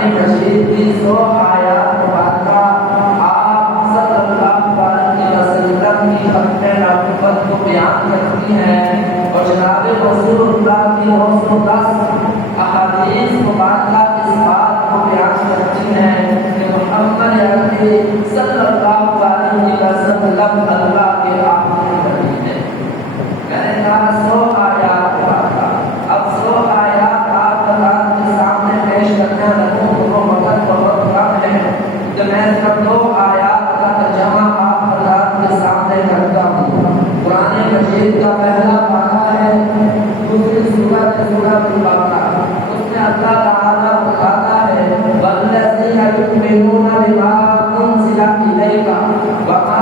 قرآن مجید کی 100 آیات مبارکہ آپ صلی اللہ علیہ وسلم کی ختم نبوت کو بیان کرتی ہیں، اور جناب رسول اللہ کی 910 احادیث مبارکہ اس بات کو بیان کرتی ہیں کہ محمد عربی صلی اللہ علیہ وسلم اللہ کے آخری نبی ہیں۔ میں نے کہا 100 آیات مبارکہ، اب 100 آیات آپ حضرات کے سامنے پیش کرنا لگوں تو وقت بہت کم ہے، کہ میں صرف 2 آیات کا ترجمہ آپ حضرات کے سامنے کرتا ہوں۔ قرآن مجید کا پہلا پارہ ہے دوسری سورۃ البقرہ، اس میں اللہ تعالیٰ بتاتا ہے والذین یؤمنون بما انزل الیک وما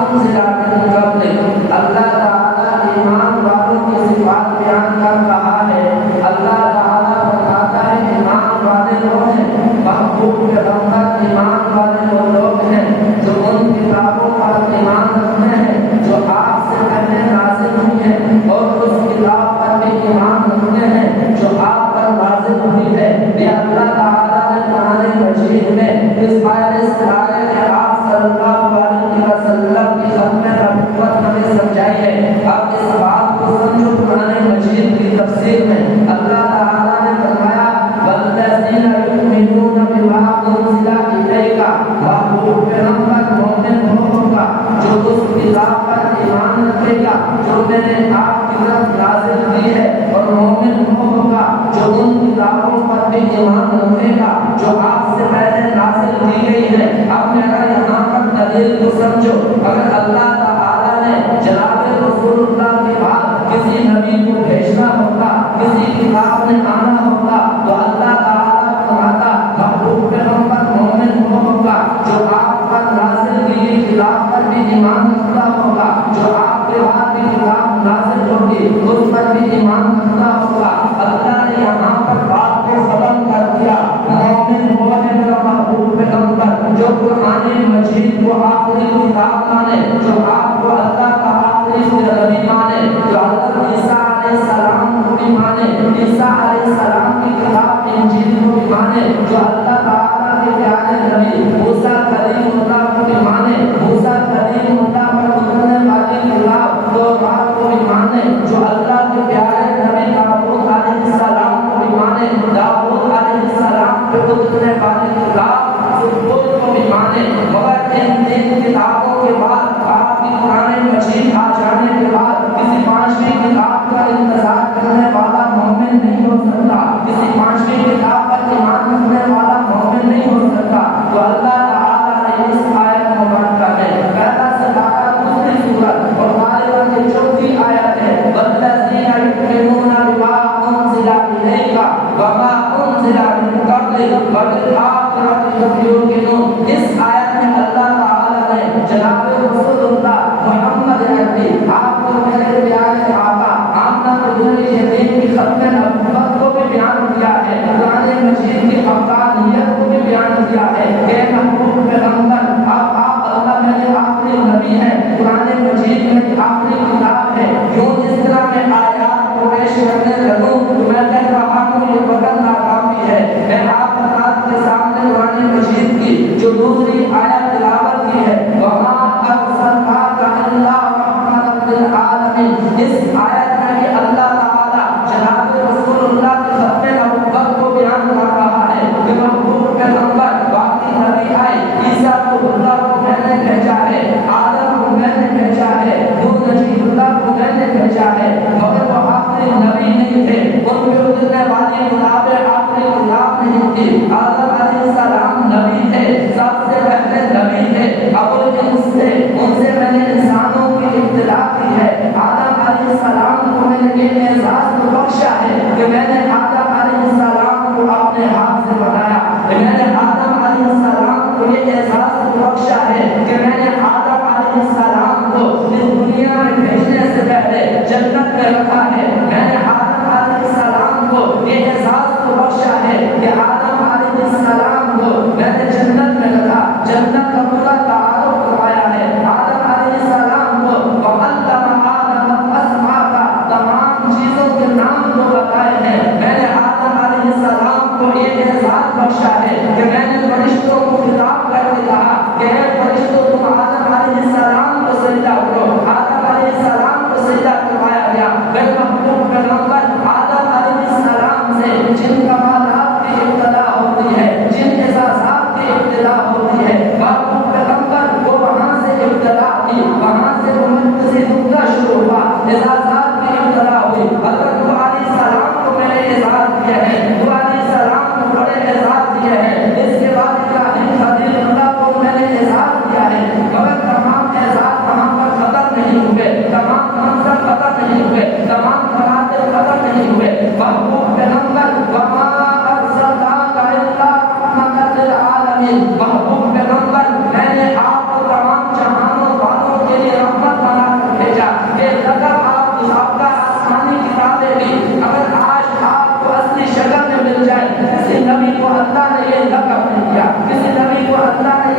انزل من قبلک۔ اللہ تعالیٰ ایمان والوں کی صفات بیان کر رہا ہے۔ اللہ تعالیٰ بتاتا ہے ایمان والے لوگ ہیں، محبوب پیغمبر ایمان والے وہ لوگ ہیں جو ان کتابوں پر ایمان رکھتے ہیں جو آپ سے پہلے نازل ہوئی ہیں، اور اس کتاب پر بھی ایمان رکھتے ہیں جو آپ پر نازل ہوئی ہے۔ یہ اللہ تعالیٰ نے قرآن مجید میں اس آیت سے آگے کہ آپ صلی اللہ علیہ وسلم کی ختم نبوت ہمیں سمجھائی ہے۔ اب اس بات کو سمجھو، قرآن مجید کی تفسیر میں اللہ تعالیٰ نے فرمایا والذین یؤمنون بما انزل الیک، محبوب پیغمبر مومن وہ ہوگا جو اس کتاب پر ایمان رکھے گا جو میں نے آپ کی طرف نازل کی ہے، اور مومن وہ ہوگا جو ان کتابوں پر بھی ایمان رکھے گا جو آپ سے پہلے نازل کی گئی ہے۔ اب میرا یہاں پر دلیل کو سمجھو، اگر اللہ تعالیٰ نے جناب رسول اللہ کے بعد کسی نبی کو بھیجنا ہوتا، کسی کتاب میں آنا ہوتا، تو اللہ تعالیٰ فرماتا محبوب پیغمبر مومن وہ ہوگا جو آپ پر نازل کی گئی کتاب پر بھی ایمان رکھتا ہوگا، جو آپ کے بعد بھی کتاب نازل ہوگی اس پر بھی ایمان رکھتا ہوگا۔ اللہ نے یہاں پر بات کو ختم کر دیا، مومن وہ ہے میرا محبوب پیغمبر جو قرآن مجید کو آخری کتاب مانے، جو آپ کو اللہ کا آخری نبی مانے، جو حضرت عیسیٰ علیہ السلام کو بھی مانے، عیسیٰ علیہ السلام کی کتاب انجیل کو بھی مانے، جو اللہ تعالیٰ کے پیارے نبی موسیٰ کلیم اللہ کو بھی مانے، موسیٰ کلیم اللہ پر اترنے والی کتاب تورات کو بھی مانے، جو اللہ کے پیارے نبی داؤد علیہ السلام کو بھی مانے، داؤد علیہ السلام پر اترنے والی کتاب زبور کو بھی مانے۔ مگر ان 3 کتابوں کے بعد آپ کی قرآن مجید آ جانے کے بعد کسی 5ویں کتاب کا انتظار کرنے والا مومن نہیں ہو سکتا، کسی 5ویں کتاب پر ایمان رکھنے والا مومن نہیں ہو سکتا۔ تو اللہ تعالیٰ نے اس آیت مبارکہ میں پہلا سے آخر دوسری سورت اور غالباً یہ 4تھی آیت ہے والذین یؤمنون بما انزل الیک وما انزل من قبلک وبالآخرۃ هم یوقنون۔ اس آیت میں اللہ تعالیٰ نے جناب رسول اللہ محمد عربی آپ کو میرے پیارے آقا آمنہ بن یمین کی ختم نبوت کو بھی بیان کیا ہے، قرآن مجید کی حقانیت کو بھی بیان کیا ہے کہ محبوب پیغمبر آپ اللہ میرے آخری نبی ہیں، قرآن مجید میں آخری کتاب ہے۔ کیوں اس طرح میں آیات کو پیش کرنے لگوں تو میں کہہ رہا ہوں یہ وقت ناکافی ہے۔ میں آپ حضرات کے سامنے قرآن مجید کی جو دوسری آیت تلاوت کی ہے وَمَا أَرْسَلْنَاكَ إِلَّا رَحْمَةً لِلْعَالَمِينَ، اس آیت میں بھی اللہ تعالیٰ جناب رسول اللہ کی ختم نبوت کو بیان کر رہا ہے کہ محبوب پیغمبر باقی نبی آئے، عیسیٰ کو اللہ کو میں نے بھیجا ہے، آدم کو میں نے بھیجا ہے، نوح نبی اللہ کو میں نے بھیجا ہے، مگر وہ آخری نبی نہیں تھے، ان پہ اترنے والی کتابیں آخری کتاب نہیں تھی۔ آدم علیہ السلام نبی تھے، سب سے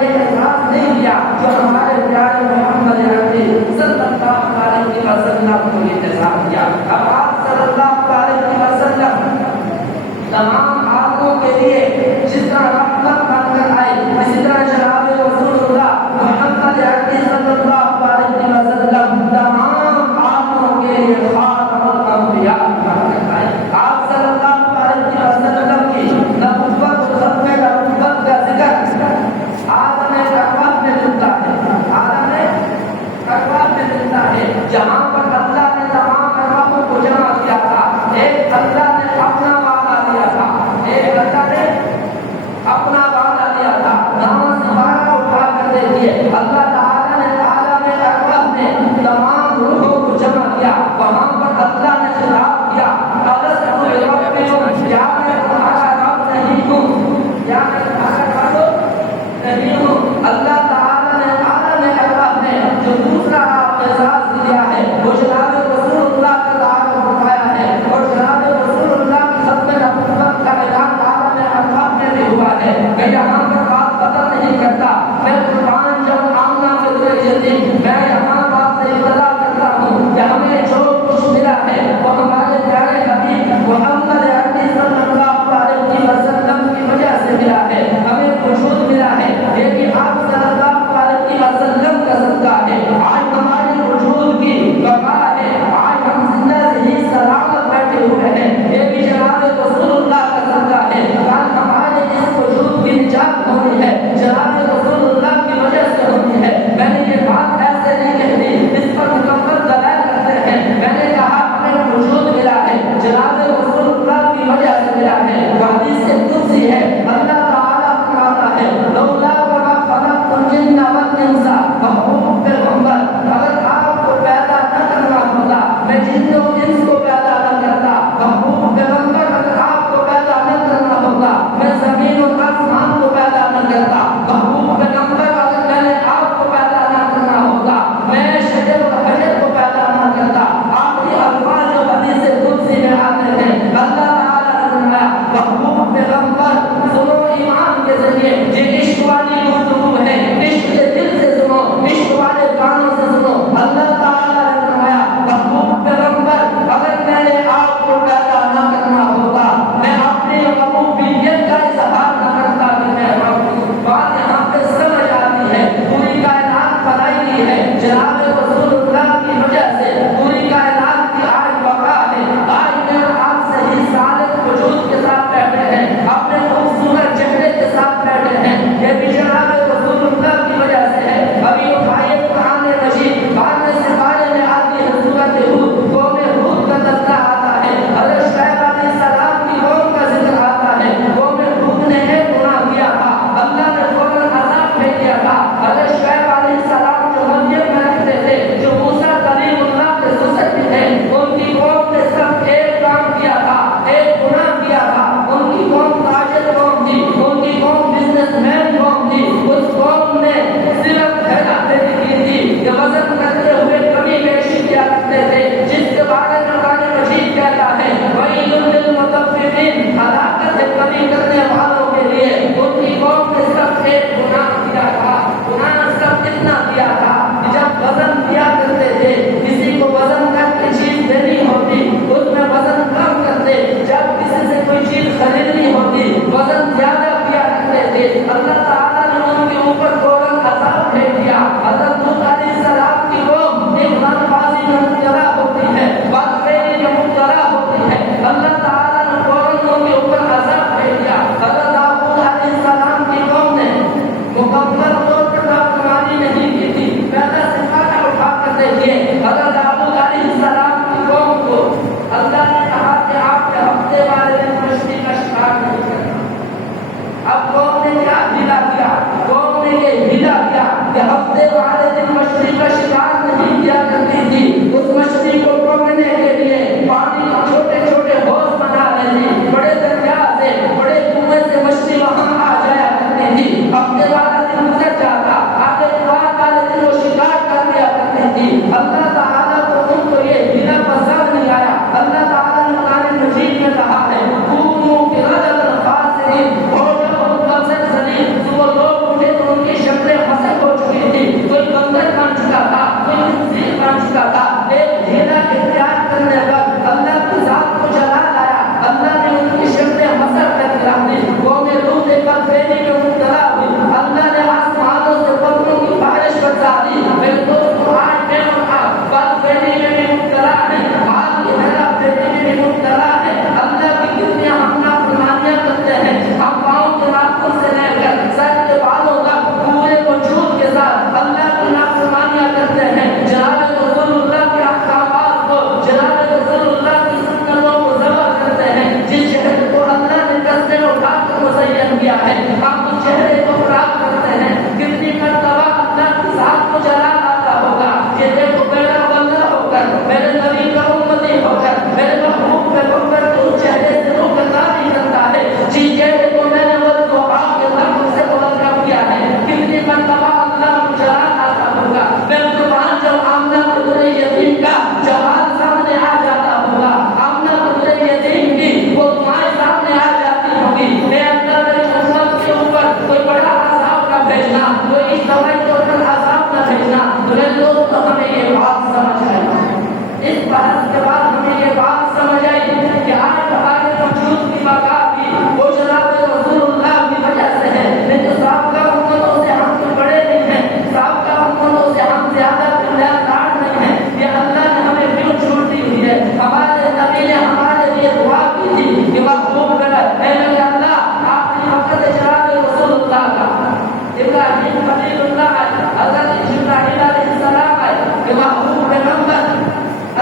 یہ احساس نہیں کیا جو ہمارے پیارے محمد عربی صلی اللہ علیہ وسلم کو یہ احساس کیا. اب آپ صلی اللہ علیہ وسلم تمام عالموں کے لیے جس طرح رحمت بن کر آئے اسی طرح جناب رسول اللہ محمد عربی صلی اللہ علیہ وسلم تمام عالموں کے لیے خاتم الانبیاء بن کر آئے. آپ صلی اللہ علیہ وسلم کی نبوت و ختم نبوت کا ذکر عالم رحمت میں ملتا ہے. عالم رحمت میں ملتا ہے جہاں پر اللہ نے تمام رحمتوں کو جمع کیا تھا. ایک اللہ نے اپنا وعدہ دیا تھا, ایک اللہ نے اپنا وعدہ دیا تھا, نماز بارہ اٹھا کر دے دیے. اللہ تعالیٰ نے عالم رحمت میں تمام روحوں کو جمع کیا. وہاں پر اللہ نے خطاب کیا کیا میں تمہارا رب نہیں ہوں, کیا میں تمہارا رب نہیں ہوں. اللہ تعالیٰ نے عالم رحمت میں جو دوسرا اعزاز دیا ہے وہ جناب رسول اللہ کا تعارف بتایا ہے, اور جناب رسول اللہ کی ختم نبوت کا اعلان عالم رحمت میں بھی ہوا ہے. میں یہاں پر بات قدر نہیں کرتا, میں قربان جب آمنا کے ذریعے تھی میں یہاں بات سے اطلاع کرتا ہوں کہ ہمیں جو کچھ ملا ہے وہ ہمارے پیارے حبیب محمد عربی صلی اللہ علیہ وسلم کی وجہ سے ملا ہے. ہمیں وجود ملا ہے یہ بھی آپ صلی اللہ علیہ وسلم کا صدقہ ہے. آج ہمارے وجود کی بقا ہے, آج ہم زندہ صحیح سلامت بیٹھے ہوئے ہیں, یہ بھی جناب رسول اللہ کا صدقہ ہے. آج ہمارے اس وجود کی نجات ہونی ہے جناب رسول اللہ کی وجہ سے ہونی ہے. میں نے یہ بات ایسے نہیں کہتی, اس پر مکمل دلائل کرتے ہیں. میں نے کہا ہمیں وجود ملا ہے جناب رسول اللہ کی وجہ سے ملا ہے. حدیث قدسی ہے, اللہ تعالیٰ فرماتا ہے لولا وما خلقت الجن والانس وهم پیغمبر, اگر آپ کو پیدا نہ کرنا ہوتا میں جن و انس کو پیدا نہ کرتا. وهم پیغمبر, اگر آپ کو پیدا نہ کرنا ہوتا میں زمین و آسمان کو پیدا نہ کرتا. وهم پیغمبر, اگر میں نے آپ کو پیدا نہ کرنا ہوتا میں شجر و حجر کو پیدا نہ کرتا. آخری الفاظ جو حدیث قدسی میں آتے ہیں اللہ تعالیٰ نے فرمایا وهم پیغمبر سنو ایمان کے ذریعے یہ عشق والی گفتگو ہے, عشق کے دل سے سنو, عشق والے کانوں سے سنو. اللہ تعالیٰ نے فرمایا وهم پیغمبر اگر میں نے آپ کو پیدا نہ کرنا ہوتا میں اپنی ربوبیت کا اظہار نہ کرتا کہ میں رب ہوں. بات یہاں پہ سمجھ آتی ہے, پوری کائنات بنائی گئی ہے جناب رسول اللہ کی وجہ سے. پوری کائنات کی آج بقا ہے, آج میں آپ صحیح صالح وجود کے ساتھ بیٹھے ہیں, اپنے خوبصورت چہرے کے ساتھ بیٹھے ہیں, یہ بھی جناب رسول اللہ کی وجہ سے ہے. ابھی اٹھائے قرآن مجید, بعد میں سپارے میں آتی ہے سورۃ ہود, قوم ہود کا تذکرہ آتا ہے, حضرت شعیب علیہ السلام کی قوم کا ذکر آتا ہے. قوم ہود نے ایک گناہ کیا تھا, اللہ نے فوراً عذاب بھیج دیا تھا. حضرت شعیب علیہ السلام جو مدین میں رہتے تھے, جو موسیٰ کلیم اللہ کے سسر تھے, ان کی قوم نے صرف ایک کام کیا تھا, ایک گناہ کیا تھا. ان کی قوم تاجر قوم تھی, ان کی قوم بزنس مین قوم تھی. اس قوم نے صرف حیرت کی تھی کہ وزن کرتے ہوئے کمی بیشی کیا کرتے تھے, جس کے بارے میں قرآن مجید کہتا ہے وَيْلٌ لِّلْمُطَفِّفِينَ, ہلاکت ہے کمی کرنے والوں کے لیے. ان کی قوم نے صرف ایک گناہ کیا تھا. گناہ صرف اتنا کیا تھا کہ جب وزن دیا کرتے تھے, کسی کو وزن کر کے چیز دینی ہوتی اس میں وزن کم کرتے, جب کسی سے کوئی چیز خریدنی ہوتی وزن زیادہ کیا کرتے تھے. اللہ تعالیٰ نے ان کے اوپر فوراً عذاب بھیج دیا. حضرت لوط علیہ السلام کی قوم ایک غن بازی میں مبتلا ہوتی ہے, بد فعلی میں مبتلا ہوتی ہے. اللہ تعالیٰ نے فوراً ان کے اوپر عذاب بھیج دیا. حضرت داؤد علیہ السلام کی قوم نے مکمل طور پر نافرمانی نہیں کی تھی, پہلا سپارہ اٹھا کر دیکھیے. حضرت داؤد علیہ السلام کی قوم کو اللہ نے کہا کہ آپ کے ہفتے والے دن مچھلی کا شکار نہیں کرنا. اب قوم نے کیا ہیلا کیا, قوم نے یہ ہیلا کیا کہ ہفتے والے دن مچھلی کا شکار نہیں کیا کرتی تھی. اس مچھلی کو پکڑنے کے لیے پانی کے چھوٹے چھوٹے حوض بنا لیتی, بڑے دریا سے بڑے کنویں سے مچھلی وہاں آ جایا کرتی تھی. ہفتے والا دن گزر جاتا, آگے اتوار والے دن وہ شکار کر لیا کرتی تھی. اللہ تعالیٰ کو ان کو یہ ہیلا پسند نہیں آیا. اللہ تعالیٰ نے قرآن مجید میں کہا ہے کونوا قردۃ خاسئین, وہ لوگ اٹھے تو ان کی بیٹی میں مبتلا ہوئی، اللہ نے آسمانوں سے پتھروں کی بارش برسا دی۔ میرے دوستو آج میں اور آپ بس بیٹی میں بھی مبتلا ہے، مال کی حیرت بیٹی میں بھی مبتلا ہے۔ اللہ کی کتنی ہم نافرمانیاں کرتے ہیں، ہم پاؤں کے ناخن سے لے کر سر کے بالوں تک پورے وجود کے ساتھ اللہ کی نافرمانیاں کرتے ہیں۔ جناب رسول اللہ کے احکامات کو، جناب رسول اللہ کی سنتوں کو ذبح کرتے ہیں۔ جس شہر کو اللہ نے قصدے اٹھا کر مزین کیا ہے، ہم اس چہرے کو خراب کرتے ہیں۔ کتنی مرتبہ اللہ کی ذات کو جلا لاتا ہوگا کہ دیکھو میرا بندہ ہو کر، میرے نبی کا امتی ہو کر، میرے محبوب پہ ہو کر تو اس چہرے سے روکرداری کرتا ہے، جس چہرے کو میں نے وقت و آپ کے لفظ سے مرکب کیا ہے۔ کتنی مرتبہ اللہ کو جلا لاتا ہوگا۔ میں قربان جب آمنہ قدر یتیم کا جواب سامنے آ جاتا ہوگا، آمنہ قدر یتیم کی وہ تمہارے سامنے آ جاتی ہوگی، اے اللہ میری امت کے اوپر کوئی بڑا عذاب نہ بھیجنا، کوئی اس دوائی کے اوپر عذاب نہ بھیجنا۔ میرے دوست ہمیں یہ بات سمجھ آئی، اس بحث کے بعد ہمیں یہ بات سمجھ آئی کہ آج ہمارے وجود کی بقا بھی وہ جناب رسول اللہ کی وجہ سے ہے۔ نہیں تو سابقہ امتوں سے ہم تو بڑے نہیں ہیں، سابقہ امتوں سے ہم زیادہ دنیادار نہیں ہیں، یہ اللہ نے ہمیں کیوں چھوٹ دی ہوئی ہے۔ ہمارے نبی نے ہمارے لیے دعا کی تھی کہ محبوب کرے، اے میرے اللہ آپ نے وقت جناب رسول اللہ کا، ابراہیم خلیل اللہ آئے، حضرت اسماعیل علیہ السلام آئے کہ محبوب پیغمبر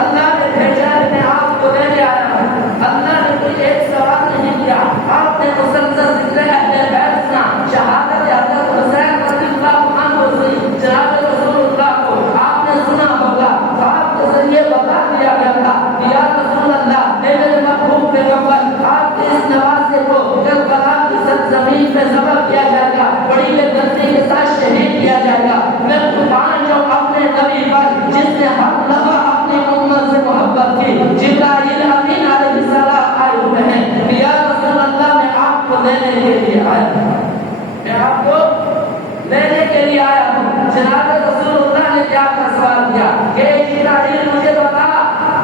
اللہ نے بھیجا ہے، میں آپ کو لینے آیا ہوں۔ اللہ نے کوئی ایک سوال نہیں کیا، آپ نے مسلسل ذکر اہل بیت سنا، شہادت حضرت حسین رضی اللہ عنہ سے جناب رسول اللہ کو آپ نے سنا ہوگا، تو آپ کے ذریعے بتا دیا گیا تھا کہ یا رسول اللہ، اے میرے محبوب پیغمبر، آپ کے اس نوازے کو کربلا کی سرزمین میں ذبح کیا جائے گا، بڑی بے دردی کے ساتھ شہید کیا جائے گا۔ میں قربان جو اپنے نبی پر جس نے ہر لمحہ اپنی امت سے محبت کی، جبرائیل امین علیہ السلام آئے ہوئے ہیں کہ یا رسول اللہ میں آپ کو لینے کے لیے آیا ہوں، میں آپ کو لینے کے لیے آیا ہوں۔ جناب رسول اللہ نے کیا سوال کیا کہ جبرائیل مجھے بتا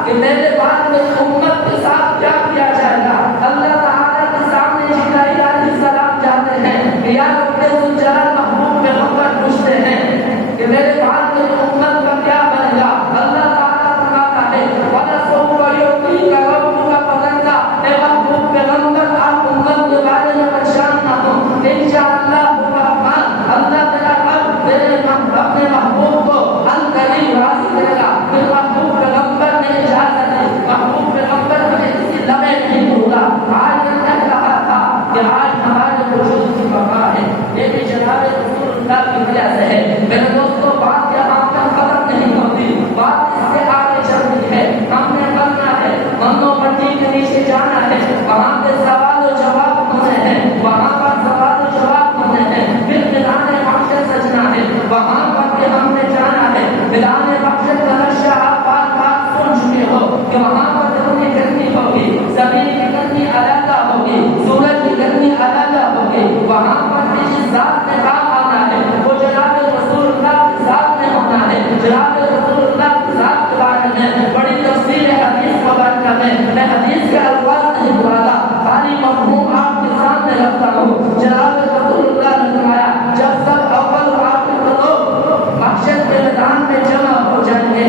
کہ میرے بعد میں امت کے ساتھ کیا کیا جائے گا۔ اللہ تعالیٰ کے سامنے جبرائیل علیہ السلام جاتے ہیں کہ یا رب ذوالجلال محبوب پیغمبر پوچھتے ہیں کہ میرے بعد میں امت کا کیا بنے گا۔ اللہ تعالیٰ فرماتا ہے وَلَسَوْفَ يُعْطِيكَ رَبُّكَ فَتَرْضَىٰ، اے محبوب پیغمبر آپ امت کے بارے میں پریشان نہ ہوں، انشاءاللہ الرحمن اللہ تعالیٰ اب میرے اپنے محبوب کو عنقریب راضی کرے گا۔ پھر محبوب پیغمبر نے اجازت دی، محبوب پیغمبر ہمیں کسی لمحے نہیں بھولا۔ آج میں کہہ رہا تھا کہ آج ہمارے وجود کی بقا ہے، یہ بھی جناب رسول اللہ کی وجہ سے ہے۔ میرے دوستوں بات یہاں تک ختم نہیں ہوتی، بات اس سے آگے چل رہی ہے۔ ہم نے بننا ہے، منو پٹی کے نیچے جانا ہے، وہاں پہ سوال و جواب ہونے ہیں، وہاں پر سوال و جواب ہونے ہیں، پھر میدان محشر سجنا ہے، وہاں پر بھی ہم نے جانا ہے۔ میدان محشر کا نقشہ آپ بار بار سن چکے ہو کہ وہاں پر زمین گرمی ہوگی، زمین کی گرمی علیحدہ ہوگی، سورج کی گرمی علیحدہ ہوگی۔ وہاں پر بھی جس ذات نے کام آنا ہے وہ جناب رسول اللہ کی ذات میں ہونا ہے۔ جناب رسول اللہ کی ذات کے بارے میں بڑی تفصیل حدیث کو بیان کرنے میں حدیث کے الفاظ نہیں دہراتا، خالی مفہوم آپ کے سامنے رکھتا ہوں۔ جناب رسول اللہ نے فرمایا جب تک اول و آخر لوگ محشر کے میدان میں جمع ہو جائیں گے،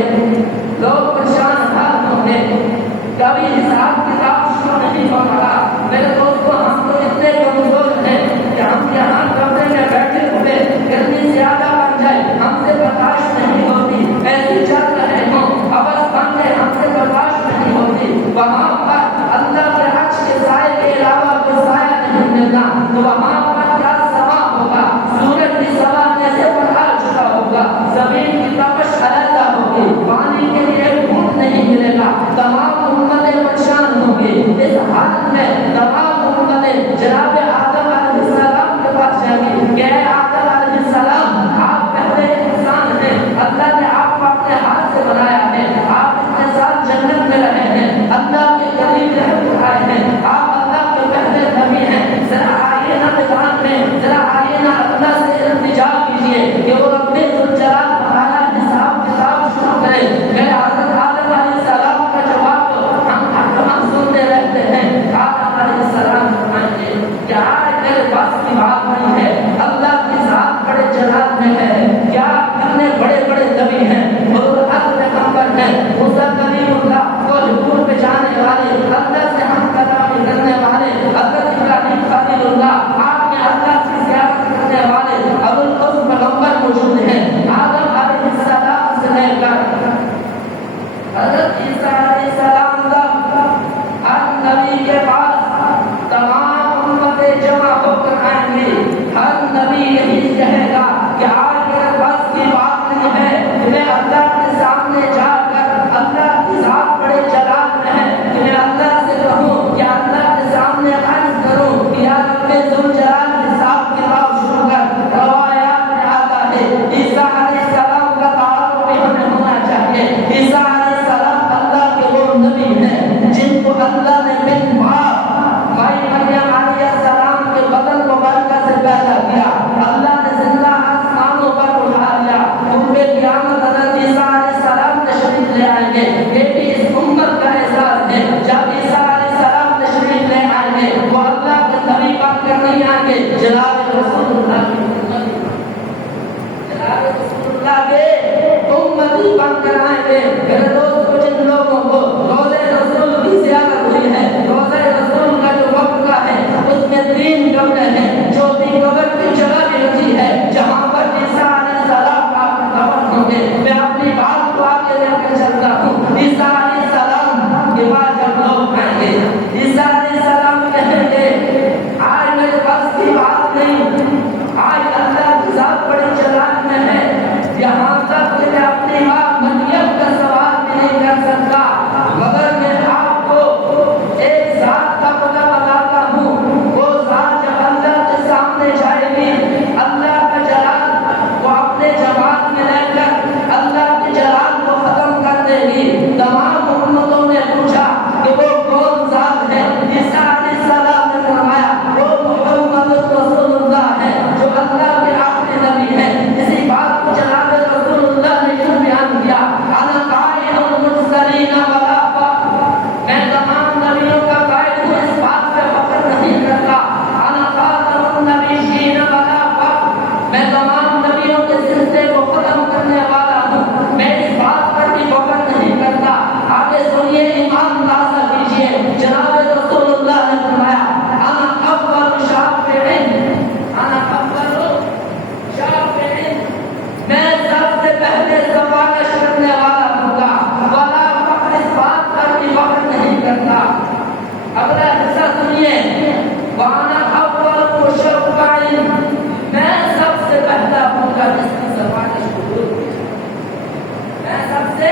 لوگ پریشان حال ہوں گے، کبھی حساب کتاب شروع نہیں ہو رہا۔ میرے دوستوں ہم تو اتنے کمزور ہیں کہ ہم یہاں کمرے میں بیٹھے ہوئے گرمی زیادہ بن جائے ہم سے برداشت نہیں ہوتی، ایسی چل رہے ہوں ابس بن گئے ہم سے برداشت نہیں ہوتی۔ وہاں پر اللہ کے عرش کے سائے کے علاوہ کوئی سایہ نہیں ملتا، تو وہاں پر جناب رسول اللہ کی امتی، جناب رسول اللہ کے امتی بن کر آئیں گے۔ میرے دوستو، جن لوگوں کو روزہ رسول کی زیارت ہوئی ہے، روزہ رسول کا جو وقت کا ہے اس میں 3 قبریں ہیں، جو بھی قبر کی جگہ بھی رکھی ہے جہاں پر عیسیٰ علیہ السلام کا دفن ہوں گے۔ میں اپنی بات کو آگے لے کر چلتا ہوں۔ عیسیٰ علیہ السلام کے بعد جب لوگ آئیں گے، عیسیٰ علیہ السلام کہیں گے آج میرے پاس کی بات نہیں، آج اللہ کی ذات بڑی جلال میں ہے، یہاں تک کہ میں اپنی ماں مریم کا سوال بھی نہیں کر سکتا، مگر میں آپ کو ایک ذات کا پتہ بتاتا ہوں، وہ ذات جب اللہ کے سامنے جائے گی، اللہ کا جلال وہ اپنے جماعت میں لے کر اللہ کے جلال کو ختم کر دے گی۔ تمام امتوں نے پوچھا کہ وہ کون ذات ہے؟ عیسیٰ علیہ السلام نے فرمایا وہ محمد رسول اللہ ہے، جو اللہ کے آخری نبی ہے۔ اسی بات کو جناب رسول اللہ نے یوں بیان کیا، انا قائد المرسلین ولا فخر، میں تمام نبیوں کا قائد ہوں، اس بات پہ فخر نہیں کرتا۔ انا خاتم النبیین ولا فخر، میں تمام نبیوں کے سلسلے کو ختم کرنے والا ہوں، میں اس بات پر بھی فخر نہیں کرتا۔ آگے سنیے، ایمان تازہ کیجیے۔ جناب رسول اللہ نے فرمایا انا اول شافعین، انا اول شافعین، میں سب سے پہلے سفارش کرنے والا ہوں گا، ولا فخر، اس بات پر بھی فخر نہیں کرتا۔ اگلا حصہ سنیے، وانا اول مشفعین، میں سب سے پہلا ہوں گا جس کی سفارش قبول کی جائے، میں سب سے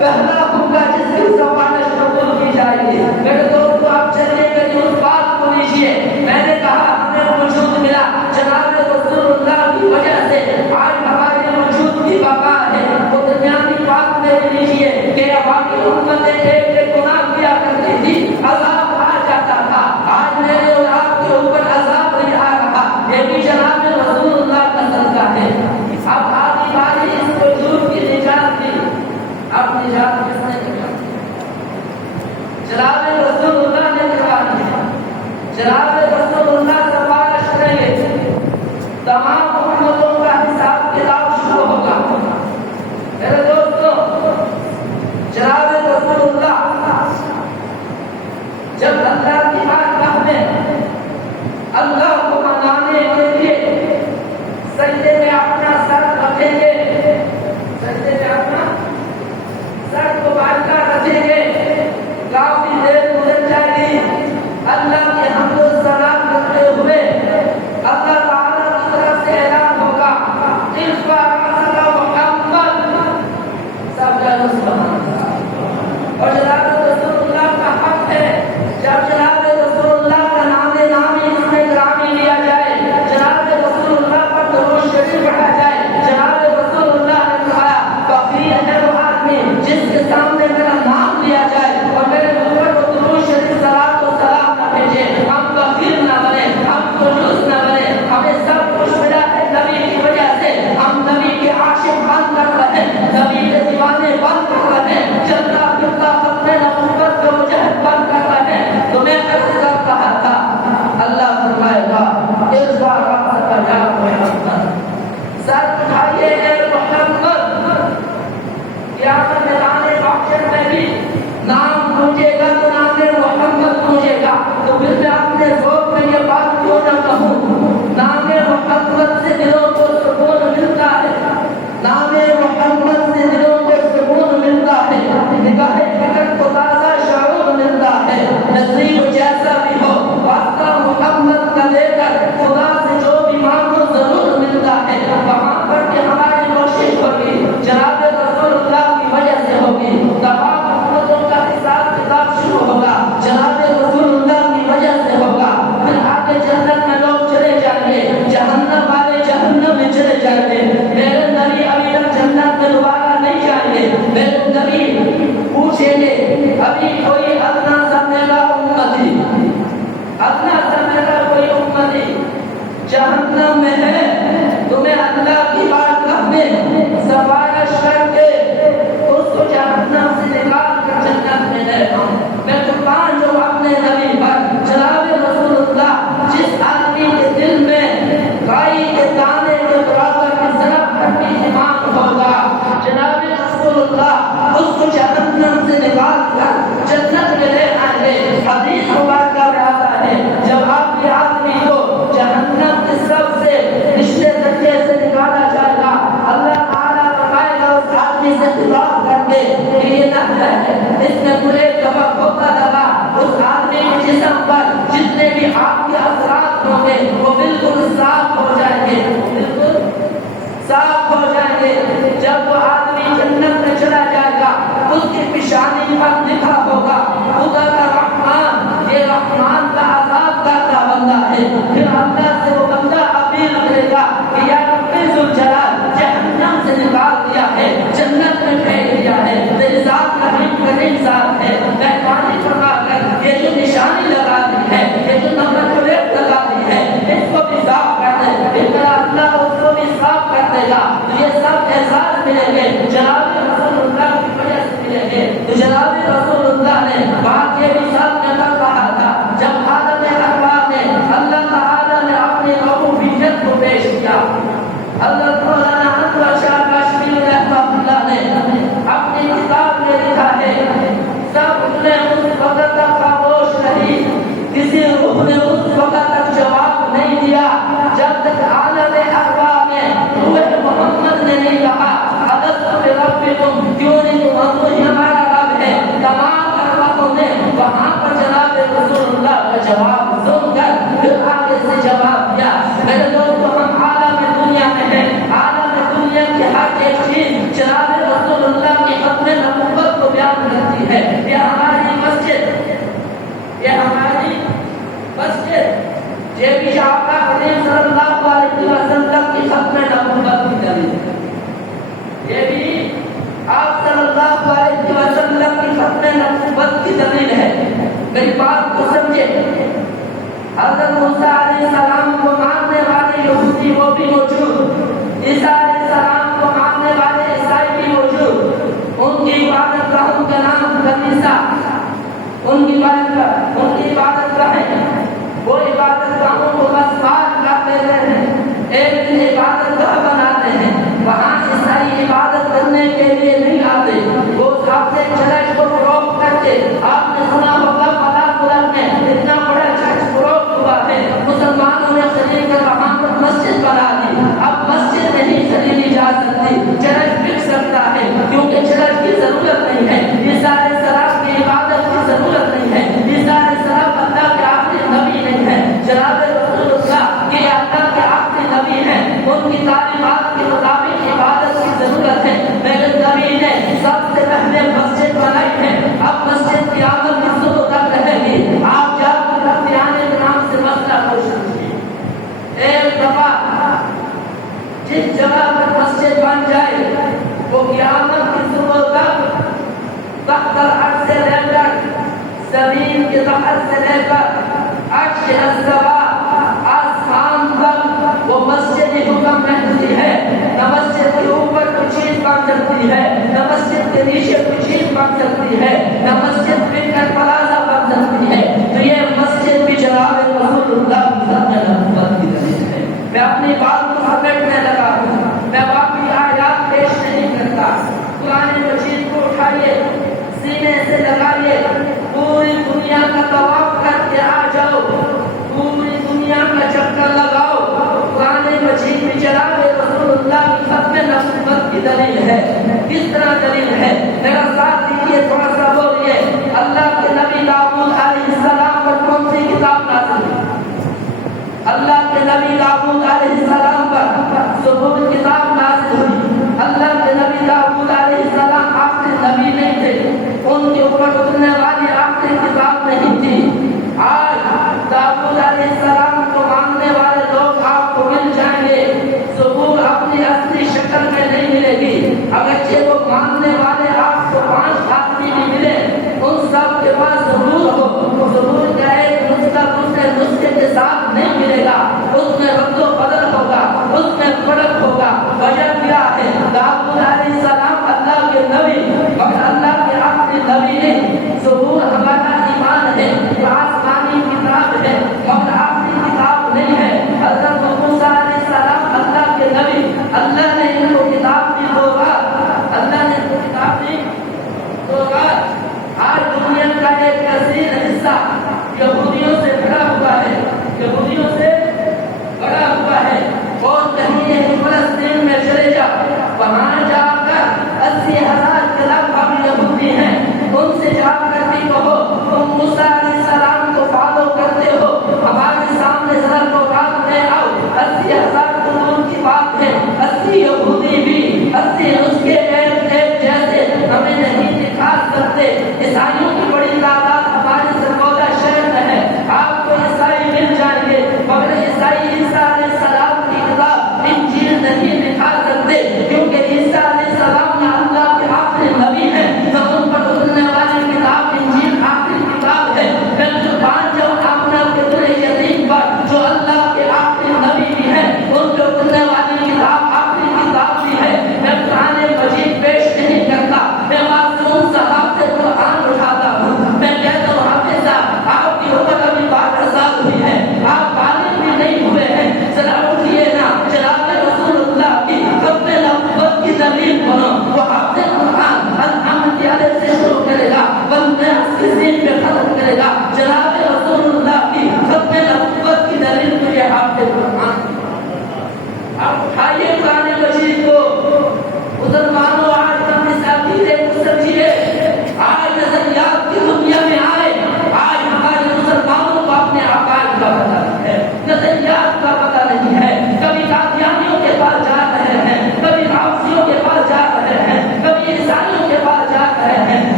پہلا ہوں گا جس کی سفارش قبول کی جائے گی۔ میرے دوستو، آپ چلیے میری اس بات کو لیجیے، میں نے کہا ہمیں وجود ملا جناب رسول اللہ کی وجہ سے، آج ہمارے وجود کی بقا ہے۔ وہ دنیاوی بات میں لیجیے کہ باقی امتیں ایک ایک گناہ کیا کرتی تھی، عذاب آ جاتا تھا، آج میرے اور آپ کے اوپر عذاب نہیں آ رہا، یہ بھی جناب رسول اللہ کا صدقہ ہے۔ اب آپ کی باری اس وجود کی نجات کی، اب نجات کس نے دیا؟ جناب رسول اللہ نے کروائی ہے۔ جناب رسول اللہ سفارش کریں گے، تمام امتوں کا حساب کتاب شروع ہوگا۔ میرے دوستو، جناب رسول اللہ جب اللہ کی بارگاہ میں اللہ کو منانے کے لیے سجدے میں اپنا سر رکھیں گے، سجدے میں اپنا سر کو بارگاہ رکھیں گے، کافی دیر گزر جائے گی، اللہ کے حمد و ثنا کرتے ہوئے اللہ تعالیٰ کی طرف سے اعلان ہوگا، ارفع رأسک محمد، سب جانو سبحان اللہ۔ اور جناب رسول اللہ کا حق ہے جب جناب رسول اللہ کا نامی اس میں گرامی لیا جائے، جناب رسول اللہ پر درود شریف پڑھا جائے۔ جناب رسول اللہ نے کہا فقیر ہے وہ آدمی جس کے سامنے میرا نام لیا جائے اور میرے اوپر وہ درود شریف صلوات و سلام نہ بھیجے، ہم فقیر نہ بنے، ہم کنجوس نہ بنے، ہمیں سب کچھ ملا ہے نبی کی وجہ سے، ہم نبی کے عاشق بن کر رہے، نبی کے دیوانے بن کر رہے، چلتا پھرتا اپنے نبوت کا مجاہد بن کر رہے۔ تو میں عرض کر رہا تھا، اللہ فرمائے گا ارفع رأسک یا محمد، سر اٹھائیے اے محمد، قیامت میدان محشر میں بھی نام گونجے گا تو نام محمد گونجے گا۔ تو پھر میں اپنے ذوق میں یہ بات کیوں نہ کہوں، نام محمد سے دلوں کو سکون ملتا ہے، نام محمد سے دلوں کو سکون ملتا ہے، نگاہ فکر کو تازہ شعور ملتا ہے۔ نصیب جیسا بھی ہو واسطہ محمد کا لے کر خدا سے جو بھی مانگو ضرور ملتا ہے، وہاں پر بھی ہماری کوشش ہوگی، جناب رسول اللہ کی وجہ سے ہوگی، تمام امتوں کا حساب کتاب شروع ہوگا، جناب رسول اللہ کی وجہ سے ہوگا۔ پھر آگے جنت میں لوگ چلے جائیں گے، جہنم والے جہنم میں چلے جائیں گے، میرے نبی ابھی تک جنت میں دوبارہ نہیں جائیں گے، میرے نبی پوچھیں گے ابھی کوئی ادنا سا میرا امتی، ادنا سا میرا کوئی امتی جہنم میں ہے، تمہیں اللہ کی بارگاہ میں سفارش کر کے اس کو جہنم سے نکال کر جنت میں لے آؤں۔ میں قربان جو اپنے نبی پر، جناب رسول اللہ جس آدمی کے دل میں روح نے اس وقت تک جواب نہیں دیا جب تک عالم ارواح میں روح محمد نے نہیں کہا الست بربکم، کیوں نہیں تم تو ہمارا رب ہے۔ تمام ارواحوں نے وہاں پر جناب رسول اللہ کا جواب سن کر پھر آگے سے جواب دیا۔ میرے دوستو، ہم عالم دنیا میں ہیں، عالم دنیا کی ہر ایک چیز جناب رسول اللہ کی ختم نبوت کو بیان کرتی ہے۔ یہ ہماری مسجد، یہ ہماری مسجد، یہ بھی آقا کریم صلی اللہ علیہ وسلم کی ختم نبوت کی دلیل ہے۔ یہ بھی آپ صلی اللہ علیہ وسلم کی ختم نبوت کی دلیل ہے۔ میری بات کو سمجھے، حضرت موسیٰ علیہ السلام کو ماننے والے یہودی وہ بھی موجود، عیسیٰ علیہ السلام کو ماننے والے عیسائی بھی موجود، ان کی عبادت گاہوں کا نام کنیسہ، ان کی عبادت گاہیں، وہ عبادت گاہوں کو بس بات کرتے ہیں، ایک دن عبادت گاہ بناتے ہیں، وہاں عیسائی عبادت کرنے کے لیے نہیں آتے، وہ اپنے چرچ کو فروغ کر کے، آپ نے سنا ہوگا فلاں ملک میں اتنا بڑا چرچ فروغ ہوا ہے، مسلمانوں نے خرید کر وہاں پر مسجد بنا دی۔ اب مسجد نہیں خریدی جا سکتی، چرچ بک سکتا ہے، کیونکہ چرچ کی ضرورت نہیں ہے، عیسیٰ علیہ السلام کی عبادت کی ضرورت نہیں ہے، عیسیٰ علیہ السلام اللہ کے آخری نبی نہیں ہے، جناب رسول اللہ یہ اللہ کے آخری نبی ہیں، ان کی تعلیمات کے مطابق عبادت کی ضرورت ہے۔ میرے نبی نے سب سے پہلے مسجد بنائی ہے، اب مسجد کی آمد کی صبح تک رہے گی۔ آپ جا کر رفیانے کے نام سے مسئلہ کوشش کیجیے، ایک دفعہ جس جگہ پر مسجد بن جائے وہ قیامت کی صبح تک تحت العرش سے لے کر زمین کے تحت سے لے کر عرش السبا آسمان تک وہ مسجد حکم رہتی ہے، نہ مسجد کے اوپر کوئی چیز بن سکتی ہے، نہ مسجد کے نیچے کوئی چیز بن سکتی ہے، نہ مسجد بن پلازا بن سکتی ہے۔ تو یہ مسجد بھی جناب رسول اللہ کی دلیل ہے۔ میں اپنی بات کو سمیٹنے لگا ہوں، میں باقی آیات پیش نہیں کرتا۔ قرآن مجید کو اٹھائیے، سینے سے لگائیے، پوری دنیا کا طواف کر کے آ جاؤ، پوری دنیا کا چکر لگاؤ۔ قرآن مجید میں جناب رسول اللہ کی ختم نبوت کی دلیل ہے۔ کس طرح دلیل ہے؟ میرا ساتھ دیجیے، تھوڑا سا بولیے، اللہ کے نبی داؤد علیہ السلام پر کون سی کتاب نازل ہوئی؟ اللہ کے نبی داؤد علیہ السلام پر زبور کتاب نازل ہوئی۔ اللہ کے نبی داؤد علیہ السلام آخری نبی نہیں تھے، ان کے اوپر اترنے والی آخری کتاب نہیں تھی۔ آج داؤد علیہ السلام کو ماننے والے لوگ آپ کو مل جائیں گے، زبور اپنی اصلی شکل میں نہیں ملے گی، اگرچہ وہ ماننے والے آپ کو 5 آدمی بھی ملے، ان سب کے پاس زبور کا ایک نسخہ دوسرے نسخے کے ساتھ نہیں ملے گا، اس میں رد و بدل ہوگا، اس میں فرق ہوگا۔ وجہ کیا ہے؟ داؤد علیہ السلام اللہ کے نبی مگر اللہ کے آخری نبی نہیں۔ زبور ہمارا ایمان ہے، یہ آسمانی کتاب ہے مگر آخری کتاب نہیں ہے۔ حضرت موسیٰ علیہ السلام اللہ کے نبی، اللہ نے ان کو کتاب دی دو بار، اللہ نے ان کو کتاب دی دو بار۔ آج دنیا کا ایک کثیر حصہ یہودیوں سے بھرا ہوا ہے، یہودیوں سے بھرا ہوا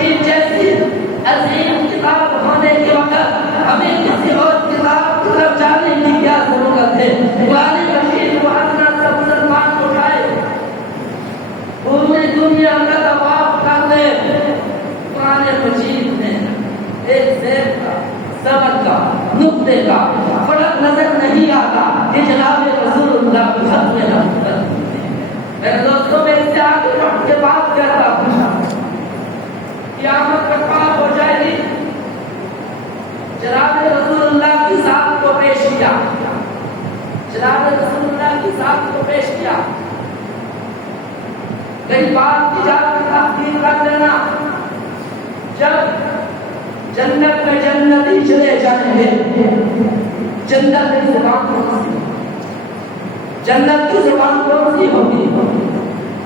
مجید جیسی عظیم کتاب ہونے کے وقت ہمیں کسی اور کتاب کی طرف جانے کی کیا ضرورت ہے؟ قرآن مجید کو اپنا سب مسلمان اٹھائے، پوری دنیا کا طواف کر لے، قرآن مجید میں ایک زیر کا، سبق کا، نقطے کا فرق نظر نہیں آتا کہ جناب رسول اللہ کی ختم نبوت۔ میرے دوستوں میں اس سے آگے بڑھ کے بات کرتا ہوں، قیامت کا خواب ہو جائے گی، جناب رسول اللہ کی ذات کو پیش کیا، جناب رسول اللہ کی ذات کو پیش کیا، کئی بات کی جات کی تحقیق کر لینا، جب جنت میں جنتی چلے جائیں گے، جنت کی زبان کون سی؟ جنت کی زبان کون سی ہوگی؟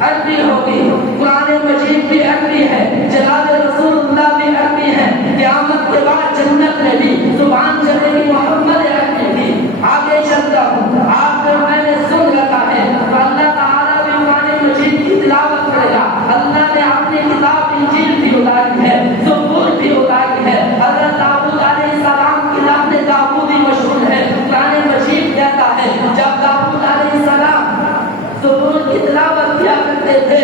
عربی ہوگی، قرآن مجید بھی عربی ہے، جناب رسول اللہ بھی عربی ہے، قیامت کے بعد جنت میں بھی زبان چلے گی محمد عربی بھی۔ آگے چلتا ہوں، آپ کو میں نے سن رکھا ہے تو اللہ تعالیٰ بھی قرآن مجید کی تلاوت کرے گا۔ اللہ نے اپنی کتاب انجیل بھی اتاری ہے، زبور بھی اتاری ہے، حضرت داؤد علیہ السلام کی لعنت داؤدی مشہور ہے۔ قرآن مجید کہتا ہے جب داؤد علیہ السلام زبور کی تلاوت کیا کرتے تھے،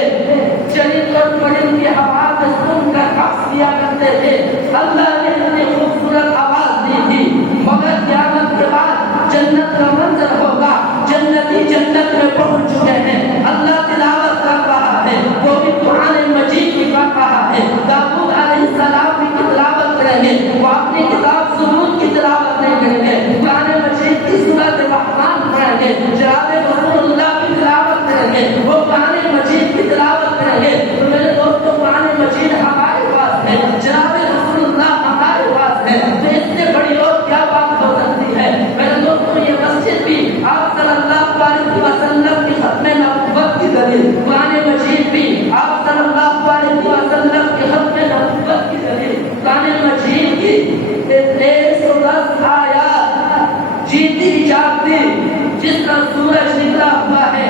چرند اور پرند کی آواز سن کر رقص کیا کرتے تھے، اللہ نے اتنی خوبصورت آواز دی تھی، مگر قیامت کے بعد جنت کا منظر ہوگا، جنتی جنت میں پہنچ چکے ہیں، اللہ تلاوت کر رہا ہے، وہ بھی قرآن مجید بھی پڑھ رہا ہے، داؤد علیہ السلام بھی تلاوت کریں گے، وہ اپنی کتاب زبور کی تلاوت نہیں کریں گے، قرآن مجید کی سورۃ الرحمن پڑھیں گے، جناب رسول اللہ کی تلاوت کریں گے، وہ قرآن مجید کی تلاوت کریں گے۔ تو میرے دوستوں قرآن مجید ہمارے پاس ہے، جناب رسول اللہ ہمارے پاس ہے، تو اس سے بڑی اور کیا بات ہو سکتی ہے؟ میرے دوستوں یہ مسجد بھی آپ صلی اللہ علیہ وسلم کی ختم نبوت کی دلیل، قرآن مجید بھی آپ صلی اللہ علیہ وسلم کی ختم نبوت کی دلیل، قرآن مجید کی 110 آیات جیتی جاگتی جس کا سورج نکلا ہوا ہے،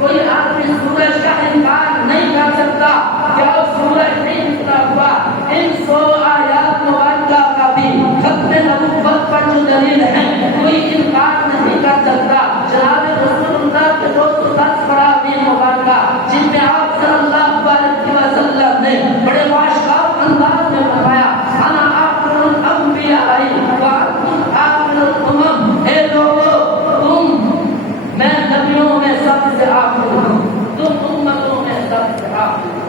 کوئی آدمی سورج کا انکار نہیں کر سکتا، کیا سورج نہیں نکلا ہوا؟ ان 100 آیات مبارکہ کا بھی ختم نبوت پر جو دلیل ہے کوئی انکار نہیں کر سکتا۔ جناب رسول اللہ کے 210 پڑاوی مبارکہ جن میں آپ صلی اللہ علیہ وسلم نے بڑے واشگاف انداز میں فرمایا انا آخر الانبیاء وانتم آخر الامم، اے لوگو تم، میں نبیوں میں سب سے آخر ہوں، تم امتوں میں سب سے آخر ہوں۔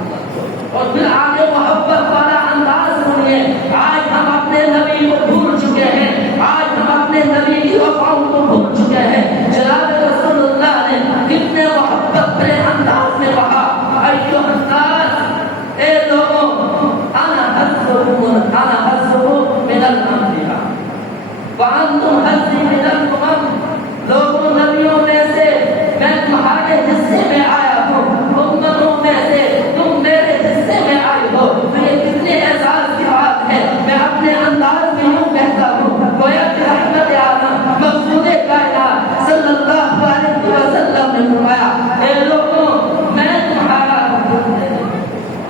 اور پھر آگے محبت والا انداز سنیے، آج ہم اپنے نبی کو بھول چکے ہیں، آج ہم اپنے نبی کی وفاؤں کو بھول چکے ہیں۔ جناب رسول اللہ نے کتنے محبت بھرے انداز میں کہا ایھا الناس، اے لوگوں، انا حظکم من الانبیاء وانتم حظی من الامم، لوگوں نبیوں میں سے میں تمہارے حصے میں آیا ہوں، امتوں میں سے تم میرے حصے میں آئے ہو۔ تو یہ کتنے اعزاز کی بات ہے، میں اپنے انداز میں یوں کہتا ہوں گویا کہ رحمت عالم مقصود کائنات صلی اللہ علیہ وسلم نے فرمایا اے لوگوں میں تمہارا ہوں،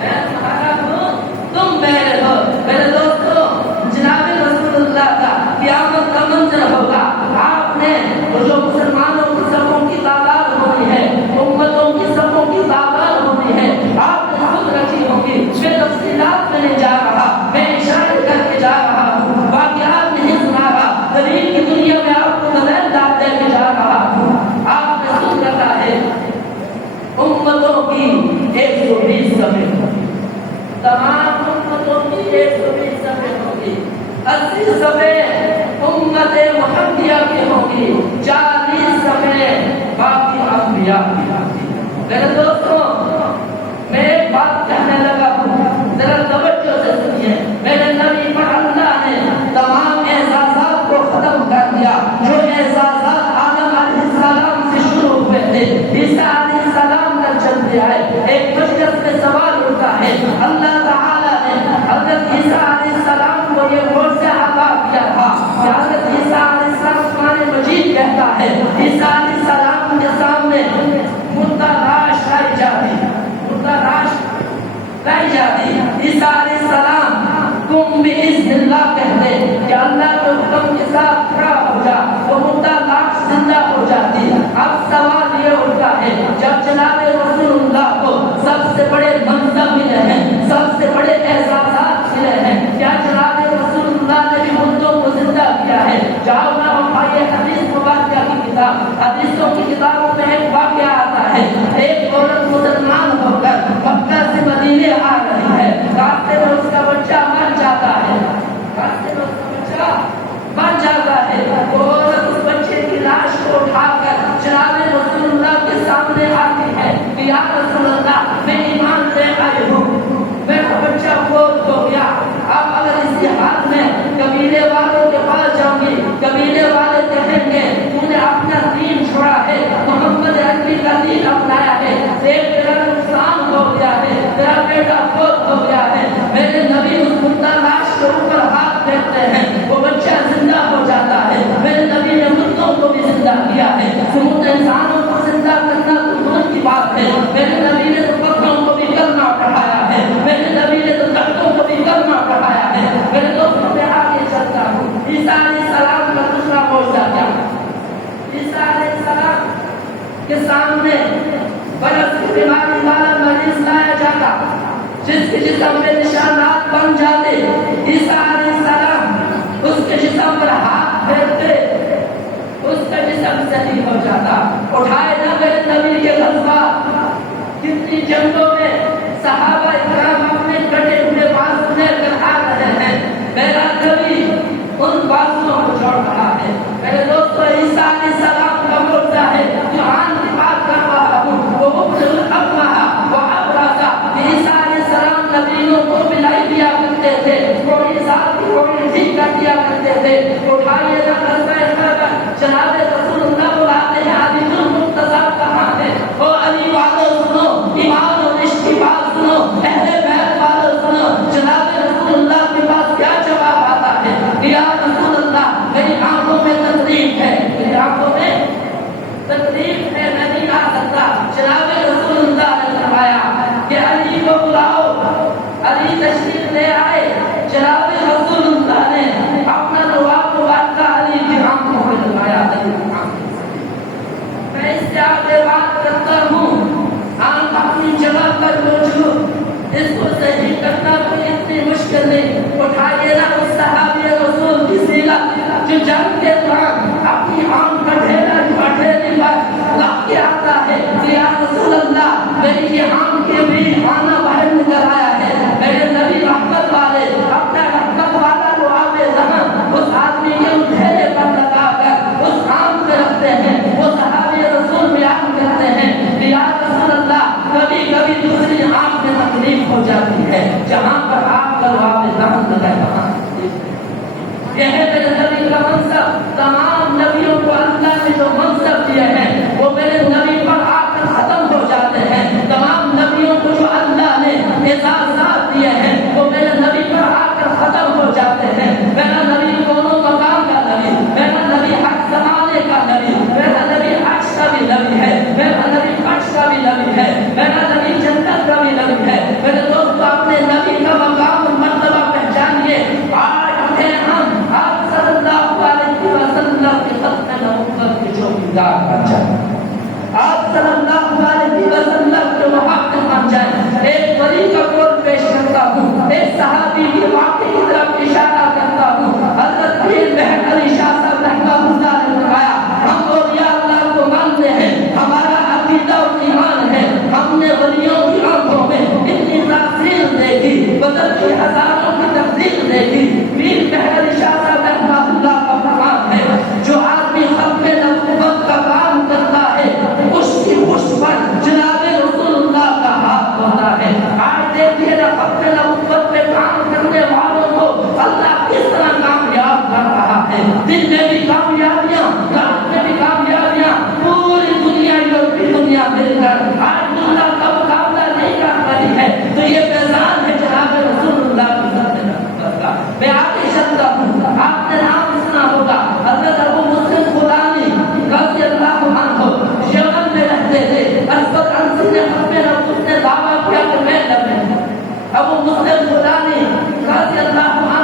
میں تمہارا ہوں، تم میرے ہو۔ میرے دوستوں جناب رسول اللہ کا قیامت کا منظر ہوگا، آپ نے جو مسلمانوں کی صفوں کی تعداد ہونی ہے، امتوں کی صفوں کی تعداد ہونی ہے، آپ نے خود رکھی ہوگی، میں تفصیلات میں نہیں جا رہا، میں اشارے کر کے جا رہا ہوں، واقعات نہیں سنا رہا، دلیل کی دنیا میں آپ کو دلیل دے کے جا رہا ہوں۔ آپ نے سن رکھا ہے امتوں کی 120 صفیں ہوگی، تمام امتوں کی 120 صفیں ہوگی، 80 صفیں امت محمدیہ کی ہوگی، 40 صفیں باقی انبیاء کی ہوگی۔ میرے دوستوں میں ایک بات کہنے لگا ہوں، ذرا توجہ سے سنیے، میرے نبی پر اللہ نے تمام اعزازات کو ختم کر دیا، جو اعزازات آدم علیہ السلام سے شروع ہوئے تھے، عیسیٰ علیہ السلام تک چلتے آئے۔ ایک مجلس میں سوال اٹھا ہے، اللہ تعالیٰ نے حضرت عیسیٰ علیہ السلام کو یہ معجزہ عطا کیا تھا کہ حضرت عیسیٰ علیہ السلام قرآن مجید کہتا ہے عیسیٰ علیہ السلام کے سامنے مردہ لاش لائی جاتی، مردہ لاش لائی جاتی، عیسیٰ علیہ تم بِإِذْنِ اللہ کہتے کہ اللہ کے حکم کے ساتھ کھڑا ہو جا تو مردہ لاش زندہ ہو جاتی. اب سوال یہ اٹھتا ہے جب جناب رسول اللہ کو سب سے بڑے منصب ملے ہیں, سب سے بڑے اعزازات ملے ہیں, کیا جناب رسول اللہ نے بھی مردوں کو زندہ کیا ہے؟ جاؤ نہ اٹھائیے حدیث مبارکہ کی کتاب, حدیثوں کی کتابوں میں ایک واقعہ آتا ہے. ایک عورت مسلمان ہو کر مکہ سے مدینے آ رہی ہے, راستے میں اس کا بچہ مر جاتا ہے, راستے میں اس کا بچہ مر جاتا ہے. وہ عورت اس بچے کی لاش کو اٹھا کر جناب رسول اللہ کے سامنے آتی ہے کہ یا رسول اللہ میں ایمان لے آئی ہوں, میرا بچہ فوت ہو گیا. اب اگر اسی حال میں قبیلے والوں کے پاس جاؤں گی, قبیلے والے کہیں گے تو نے اپنا دین چھوڑا ہے, محمد عربی کا دین اپنایا ہے, ایک تیرا نقصان ہو گیا ہے, تیرا بیٹا فوت ہو گیا ہے. میرے نبی اس مردہ لاش کے اوپر ہاتھ پھیرتے ہیں, وہ بچہ زندہ ہو جاتا ہے. میرے نبی نے مردوں کو بھی زندہ کیا ہے, سمجھ انسانوں کو زندہ کرنا تو دور کی بات ہے. میرے نبی نے تو پتھروں کو بھی کلمہ پڑھایا ہے, میرے نبی نے تو درختوں کو بھی کلمہ پڑھایا ہے. میرے دوستوں میں آگے چلتا ہوں. عیسیٰ علیہ السلام کا دوسرا معجزہ کیا؟ عیسیٰ علیہ السلام کے سامنے برس کی بیماری والا مریض لایا جاتا, جس کے جسم میں نشانات بن جاتے. عیسیٰ علیہ السلام اس کے جسم پر ہاتھ پھیرتے, اس کا جسم صحیح ہو جاتا. اٹھائے نہ میرے نبی کے غزوات, کتنی جنگوں میں صحابہ اکرام اپنے کٹے ہوئے بازو لے کر آ رہے ہیں, میرا نبی ان بازوؤں کو چھوڑ رہا ہے. میرے دوستو عیسیٰ علیہ السلام کا معجزہ ہے جو آن کی بات کر رہا ہوں, وہ مبرئ الاکمہ و ابرص. عیسیٰ علیہ السلام نبیوں کو ملائی دیا کرتے تھے, کوئی ذات کی کوئی ٹھیک کر دیا کرتے تھے. اٹھائیے نہ غزوہ خیبر, جناب رسول اللہ بلاتے ہیں علی المرتضیٰ کہاں ہے؟ او علی والو سنو, ایمان اور عشق کی بات سنو, اہل بیت والو سنو. جناب رسول اللہ کے پاس کیا جواب آتا ہے؟ یا رسول اللہ میری آنکھوں میں تکلیف ہے, میری آنکھوں میں تکلیف ہے, میں نہیں آ سکتا. جناب رسول اللہ نے فرمایا کہ علی کو بلاؤ. علی تشریف لے آئے. جناب رسول اللہ نے اپنا لواب مبارکہ علی کی آنکھوں میں لگایا. میں اس سے آگے بات کرتا ہوں, آنکھ اپنی جگہ پر موجود, اس کو صحیح کرنا کوئی اتنی مشکل نہیں. اٹھائیے نہ اس صحابی رسول کی سیرت جو جنگ کے دوران اپنی آنکھ کا ڈھیلا ڈھیلی پر لگ کے آتا ہے کہ یا رسول اللہ میری یہ آنکھ کے بھی آنا باہر نکل آیا ہے. میرے نبی رحمت والے اپنا رحمت والا لعاب زہن اس آدمی کے ڈھیلے پر لگا کر اس آنکھ میں رکھتے ہیں. وہ صحابی رسول بیان کرتے ہیں کہ یا رسول اللہ کبھی کبھی دوسری آنکھ میں تکلیف ہو جاتی ہے, جہاں پر آپ کا لعاب زہن لگا ہے. یہ ہے میرے نبی کا منصب. تمام نبیوں کو اللہ نے جو منصب دیے ہیں وہ میرے نبی پر آ کر ختم ہو جاتے ہیں. تمام نبیوں کو جو اللہ نے اعزازات دیے ہیں وہ میرے نبی پر آ کر ختم ہو جاتے ہیں. میرا نبی دونوں مقام کا نبی, میرا نبی ہر زمانے کا نبی, میرا نبی عرش کا بھی نبی ہے, میرا نبی فرش کا بھی نبی ہے, میرا نبی جنت کا بھی نبی ہے. میرے دوست اپنے نبی کا مقام اور مرتبہ پہچانیے. آج ہیں ہم آپ صلی اللہ علیہ وسلم کی ختم نبوت کے چوکیدار بن جائیں, آپ صلی اللہ علیہ وسلم کے محافظ بن جائیں. ایک ولی کا قول پیش کرتا ہوں, ایک صحابی کی واقعے کی طرف اشارہ کرتا ہوں. حضرت پیر بہن علی شاہ صاحب رحمہ اللہ نے فرمایا ہم اولیاء اللہ کو مانتے ہیں, ہمارا عقیدہ اور ایمان ہے. ہم نے ولیوں کی آنکھوں میں اتنی تاثیر دیکھی, بدل کی ہزاروں کی تفصیل دیکھی. پیر بہن علی شاہ صاحب رحمہ اللہ کا فرمان ہے جو آدمی ختم نبوت کا کام کرتا ہے اس کی پشت پر جناب رسول اللہ کا ہاتھ ہوتا ہے. آج دیکھیے نا ختم نبوت پہ کام کرنے والوں کو اللہ کس طرح کامیاب کر رہا ہے. دن میں بھی کامیابیاں, رات میں بھی کامیابیاں, پوری دنیا یورپی دنیا مل کر آج اللہ کا مقابلہ نہیں کر رہی ہے. تو یہ پیغام ہے جناب رسول اللہ کی ختم نبوت کا. میں آگے چلتا ہوں, آپ نے نام سنا ہوگا حضرت ابو مسلم خدانی رضی اللہ عنہ یمن میں رہتے تھے. اسود انصری نے اپنے رسول نے دعویٰ کیا کہ میں نبی ہوں. ابو مسلم خدانی رضی اللہ عنہ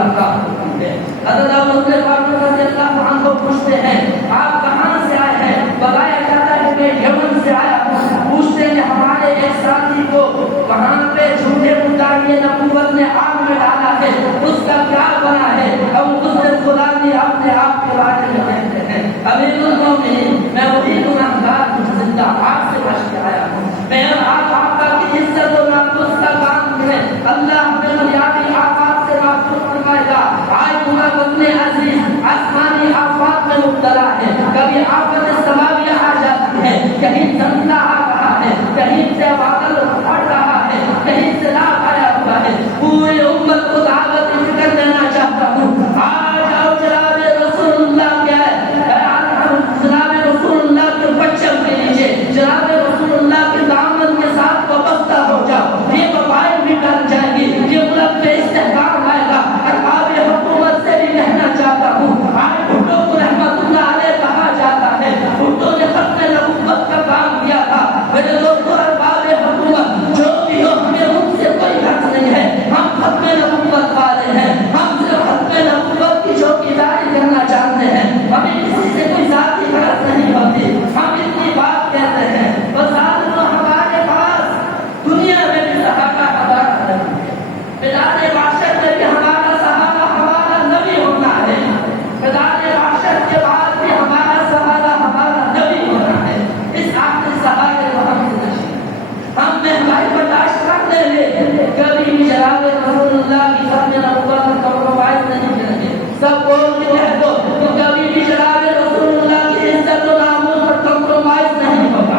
ملاقات ہوتی ہے. حضرت ابو بکر فاروق رضی اللہ عنہ کو پوچھتے ہیں آپ کہاں سے آئے ہیں؟ بتایا جاتا ہے کہ یمن سے آیا ہوں. پوچھتے ہیں ہمارے ایک ساتھی کو وہاں پہ جھوٹے مدعی نبوت نے آگ میں ڈالا ہے، اس کا کیا بنا ہے؟ اب اس نے خدا نے اپنے آپ کے بارے میں کہتے ہیں امیر المومنین میں وہی گناہگار ہوں، زندہ آگ سے بچ کے آیا ہوں. میں آپ کا کی عزت و ناموس کا کام کریں، اللہ ہمیں دنیاوی آفات سے محفوظ فرمائے گا. آج تمہارا وطن عزیز آسمانی آفات میں مبتلا ہے. کبھی آفت سماویہ آ جاتی ہے، کہیں زلزلہ آ رہا ہے، کہیں سے بادل پھٹ رہا ہے، کہیں سے سیلاب آیا ہوا ہے. پوری امت کو دعوت فکر دینا چاہتا ہوں. آج آؤ جناب رسول اللہ کے جناب رسول اللہ کے بچوں کے نیچے جناب رسول اللہ کے دامن کے ساتھ وابستہ ہو جاؤ. یہ وبائیں بھی ڈر جائیں گی، یہ ملک پہ استحکام آئے گا. ارباب حکومت سے بھی کہنا چاہتا ہوں آج بھٹو کو رحمت اللہ علیہ کہا جاتا ہے. بھٹو نے ختم نبوت کا کام کیا تھا. میرے دوستوں ارباب حکومت جو بھی ہو ہمیں ان سے کوئی حق نہیں ہے. ہم ختم نبوت والے ہیں، ہم صرف ختم نبوت کی چوکیداری کرنا چاہتے ہیں. ہمیں کسی سے کوئی ذاتی غرض نہیں ہوتی. ہم اتنی بات کہتے ہیں بس آج تو ہمارے پاس دنیا میں بھی صحابہ ہمارا نہیں ہے. بلاد معاشر میں بھی ہمارا صحابہ ہمارا نبی ہونا ہے. بلاد معاشر کے بعد بھی ہمارا صحابہ ہمارا نبی ہونا ہے. اس آخری صحابے کو ہم سے نشین ہم مہنگائی برداشت کر لیں گے، کبھی بھی جناب رسول اللہ کی ختم نبوت کا کمپرومائز نہیں کریں گے. سب بول کے کہہ دو کہ کبھی بھی جناب رسول اللہ کی عزت و ناموس پر کمپرومائز نہیں ہوگا.